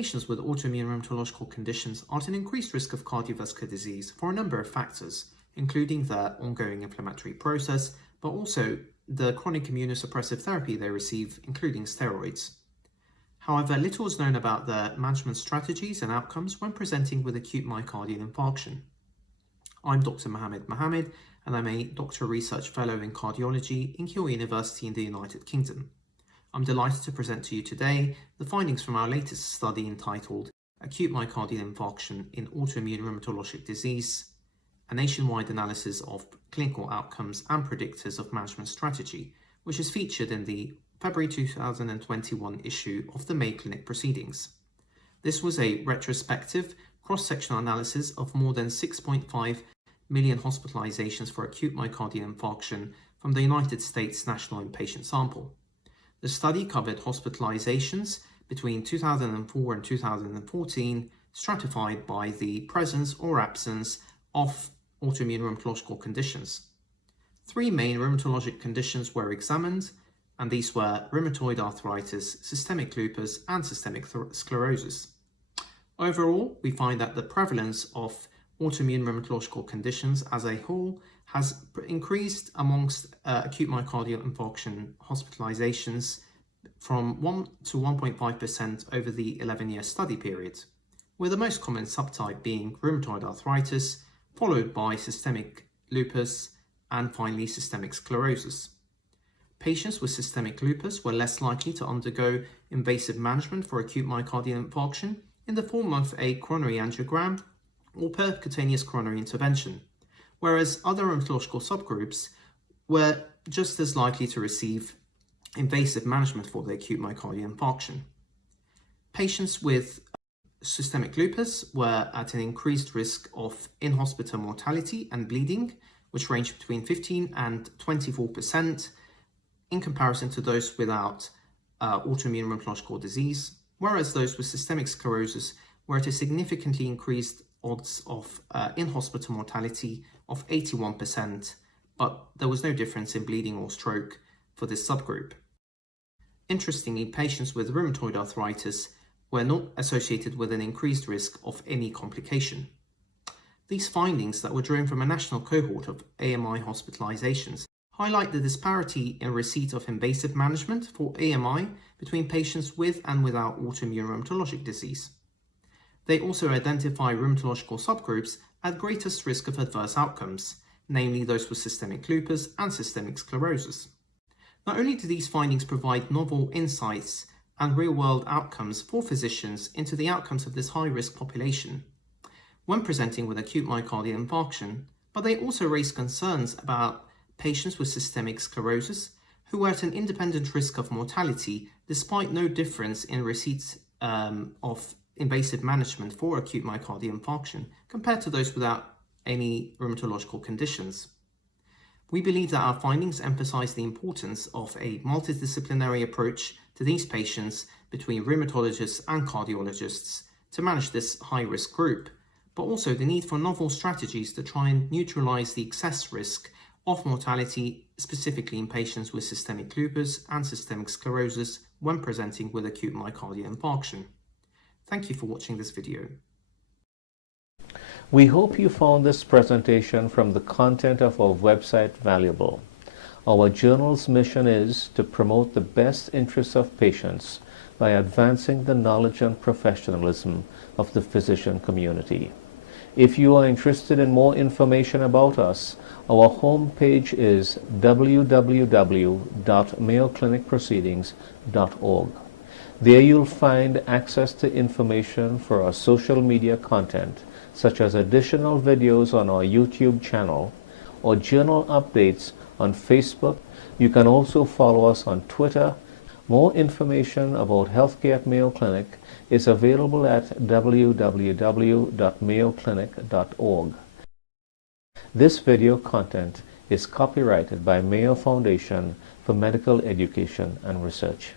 patients with autoimmune rheumatological conditions are at an increased risk of cardiovascular disease for a number of factors, including their ongoing inflammatory process, but also the chronic immunosuppressive therapy they receive, including steroids. However, little is known about their management strategies and outcomes when presenting with acute myocardial infarction. I'm Dr. Mohammed, and I'm a Doctoral Research Fellow in Cardiology in Keele University in the United Kingdom. I'm delighted to present to you today the findings from our latest study entitled Acute Myocardial Infarction in Autoimmune Rheumatologic Disease, a nationwide analysis of clinical outcomes and predictors of management strategy, which is featured in the February 2021 issue of the Mayo Clinic Proceedings. This was a retrospective cross-sectional analysis of more than 6.5 million hospitalizations for acute myocardial infarction from the United States national inpatient sample. The study covered hospitalizations between 2004 and 2014, stratified by the presence or absence of autoimmune rheumatological conditions. Three main rheumatologic conditions were examined, and these were rheumatoid arthritis, systemic lupus, and systemic sclerosis. Overall, we find that the prevalence of autoimmune rheumatological conditions as a whole has increased amongst acute myocardial infarction hospitalizations from 1 to 1.5% over the 11-year study period, with the most common subtype being rheumatoid arthritis, followed by systemic lupus, and finally systemic sclerosis. Patients with systemic lupus were less likely to undergo invasive management for acute myocardial infarction in the form of a coronary angiogram or percutaneous coronary intervention, whereas other rheumatological subgroups were just as likely to receive invasive management for the acute myocardial infarction. Patients with systemic lupus were at an increased risk of in-hospital mortality and bleeding, which ranged between 15 and 24% in comparison to those without autoimmune rheumatological disease, whereas those with systemic sclerosis were at a significantly increased odds of in-hospital mortality of 81%, but there was no difference in bleeding or stroke for this subgroup. Interestingly, patients with rheumatoid arthritis were not associated with an increased risk of any complication. These findings that were drawn from a national cohort of AMI hospitalizations highlight the disparity in receipt of invasive management for AMI between patients with and without autoimmune rheumatologic disease. They also identify rheumatological subgroups at greatest risk of adverse outcomes, namely those with systemic lupus and systemic sclerosis. Not only do these findings provide novel insights and real-world outcomes for physicians into the outcomes of this high-risk population when presenting with acute myocardial infarction, but they also raise concerns about patients with systemic sclerosis who were at an independent risk of mortality despite no difference in receipts of invasive management for acute myocardial infarction compared to those without any rheumatological conditions. We believe that our findings emphasize the importance of a multidisciplinary approach to these patients between rheumatologists and cardiologists to manage this high-risk group, but also the need for novel strategies to try and neutralize the excess risk of mortality, specifically in patients with systemic lupus and systemic sclerosis when presenting with acute myocardial infarction. Thank you for watching this video. We hope you found this presentation from the content of our website valuable. Our journal's mission is to promote the best interests of patients by advancing the knowledge and professionalism of the physician community. If you are interested in more information about us, our homepage is www.mayoclinicproceedings.org. There you'll find access to information for our social media content, such as additional videos on our YouTube channel or journal updates on Facebook. You can also follow us on Twitter. More information about healthcare at Mayo Clinic is available at www.mayoclinic.org. This video content is copyrighted by Mayo Foundation for Medical Education and Research.